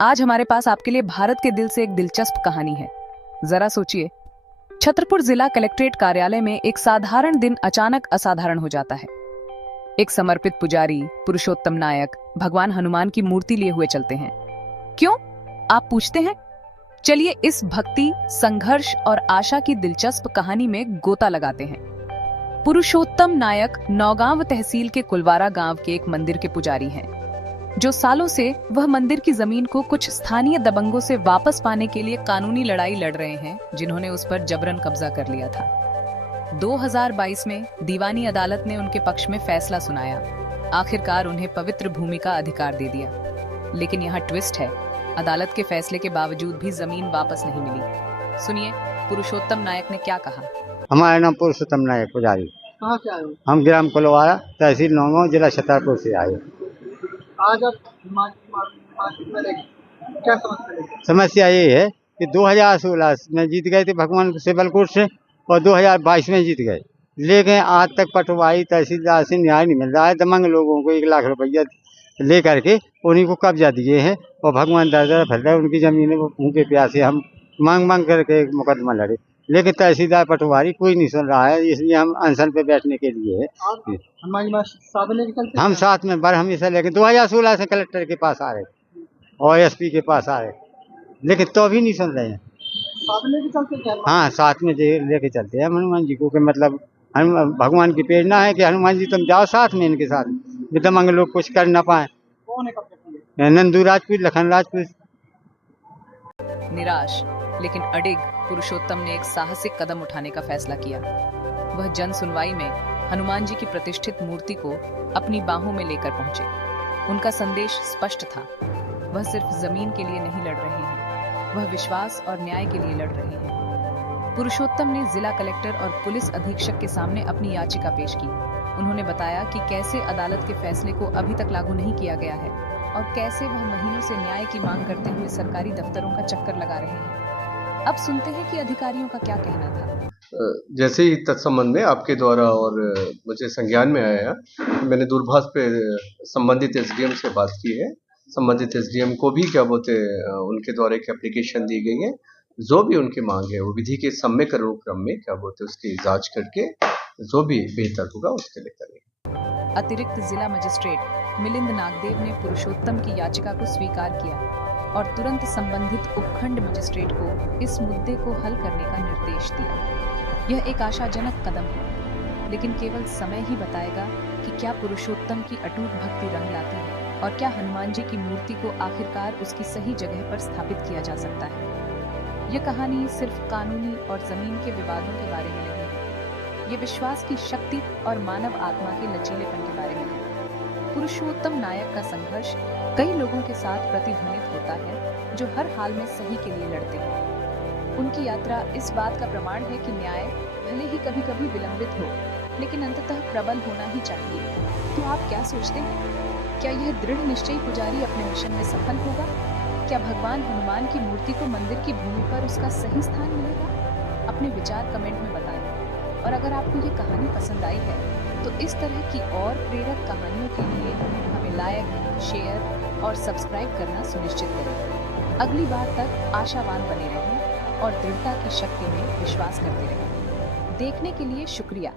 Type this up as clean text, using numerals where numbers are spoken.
आज हमारे पास आपके लिए भारत के दिल से एक दिलचस्प कहानी है। जरा सोचिए, छतरपुर जिला कलेक्ट्रेट कार्यालय में एक साधारण दिन अचानक असाधारण हो जाता है। एक समर्पित पुजारी पुरुषोत्तम नायक भगवान हनुमान की मूर्ति लिए हुए चलते हैं। क्यों, आप पूछते हैं? चलिए इस भक्ति, संघर्ष और आशा की दिलचस्प कहानी में गोता लगाते हैं। पुरुषोत्तम नायक नौगांव तहसील के कुलवारा गांव के एक मंदिर के पुजारी हैं, जो सालों से वह मंदिर की जमीन को कुछ स्थानीय दबंगों से वापस पाने के लिए कानूनी लड़ाई लड़ रहे हैं, जिन्होंने उस पर जबरन कब्जा कर लिया था। 2022 में दीवानी अदालत ने उनके पक्ष में फैसला सुनाया। आखिरकार उन्हें पवित्र भूमि का अधिकार दे दिया। लेकिन यहाँ ट्विस्ट है, अदालत के फैसले के बावजूद भी जमीन वापस नहीं मिली। सुनिए पुरुषोत्तम नायक ने क्या कहा। हमारा नाम पुरुषोत्तम नायक पुजारी। कहाँ से आए हो? हम ग्राम कुलवारा तहसील नौगांव जिला छतरपुर से आए। आज आप क्या समस्या ये है कि 2016 में जीत गए थे भगवान सिवलकोट से और 2022 में जीत गए, लेकिन आज तक पटवारी तहसीलदार से न्याय नहीं मिल रहा है। दमंग लोगों को 1 लाख रुपया ले करके उन्हीं को कब्जा दिए हैं और भगवान दर दर फिर रहे। उनकी जमीन वो भूखे प्यासे हम मांग मांग करके एक मुकदमा लड़े, लेकिन तहसीलदार पटवारी कोई नहीं सुन रहा है। इसलिए हम अनशन पे बैठने के लिए है। हम साथ में बार हमेशा, लेकिन 2016 से कलेक्टर के पास आ रहे और एसपी के पास आ रहे, लेकिन तो भी नहीं सुन रहे हैं। हाँ, साथ में लेके चलते हैं हनुमान जी को, कि मतलब हम भगवान की प्रेरणा है कि हनुमान जी तुम जाओ साथ में, इनके साथ दमंग लोग कुछ कर ना पाए। नंदू राजपूत, लखन राजपूत। निराश लेकिन अडिग पुरुषोत्तम ने एक साहसिक कदम उठाने का फैसला किया। वह जन सुनवाई में हनुमान जी की प्रतिष्ठित मूर्ति को अपनी बाहों में लेकर पहुंचे। उनका संदेश स्पष्ट था, वह सिर्फ जमीन के लिए नहीं लड़ रहे हैं, वह विश्वास और न्याय के लिए लड़ रहे हैं। पुरुषोत्तम ने जिला कलेक्टर और पुलिस अधीक्षक के सामने अपनी याचिका पेश की। उन्होंने बताया कि कैसे अदालत के फैसले को अभी तक लागू नहीं किया गया है और कैसे वह महीनों से न्याय की मांग करते हुए सरकारी दफ्तरों का चक्कर लगा रहे हैं। अब सुनते हैं कि अधिकारियों का क्या कहना था। जैसे ही तत्संबंध में आपके द्वारा और मुझे संज्ञान में आया, मैंने दूरभाष पे संबंधित एसडीएम से बात की है। संबंधित एसडीएम को भी क्या बोलते उनके द्वारा एक एप्लीकेशन दी गई है। जो भी उनकी मांग है वो विधि के सम्यक अनुक्रम में क्या बोलते उसकी जांच करके जो भी बेहतर होगा उसके लिए करेंगे। अतिरिक्त जिला मजिस्ट्रेट मिलिंद नागदेव ने पुरुषोत्तम की याचिका को स्वीकार किया और तुरंत संबंधित उपखंड मजिस्ट्रेट को इस मुद्दे को हल करने का निर्देश दिया। यह एक आशाजनक कदम है, लेकिन केवल समय ही बताएगा कि क्या पुरुषोत्तम की अटूट भक्ति रंग लाती है और क्या हनुमान जी की मूर्ति को आखिरकार उसकी सही जगह पर स्थापित किया जा सकता है। यह कहानी सिर्फ कानूनी और जमीन के विवादों के बारे में नहीं है, ये विश्वास की शक्ति और मानव आत्मा के लचीलेपन के बारे में है। पुरुषोत्तम नायक का संघर्ष कई लोगों के साथ प्रतिध्वनित होता है, जो हर हाल में सही के लिए लड़ते हैं। उनकी यात्रा इस बात का प्रमाण है कि न्याय भले ही कभी कभी विलंबित हो, लेकिन अंततः प्रबल होना ही चाहिए। तो आप क्या सोचते हैं? क्या यह दृढ़ निश्चयी पुजारी अपने मिशन में सफल होगा? क्या भगवान हनुमान की मूर्ति को मंदिर की भूमि पर उसका सही स्थान मिलेगा? अपने विचार कमेंट में बताएं। और अगर आपको ये कहानी पसंद आई है तो इस तरह की और प्रेरक कहानियों के लिए हमें लाइक, शेयर और सब्सक्राइब करना सुनिश्चित करें। अगली बार तक आशावान बने रहें और दृढ़ता की शक्ति में विश्वास करते रहें। देखने के लिए शुक्रिया।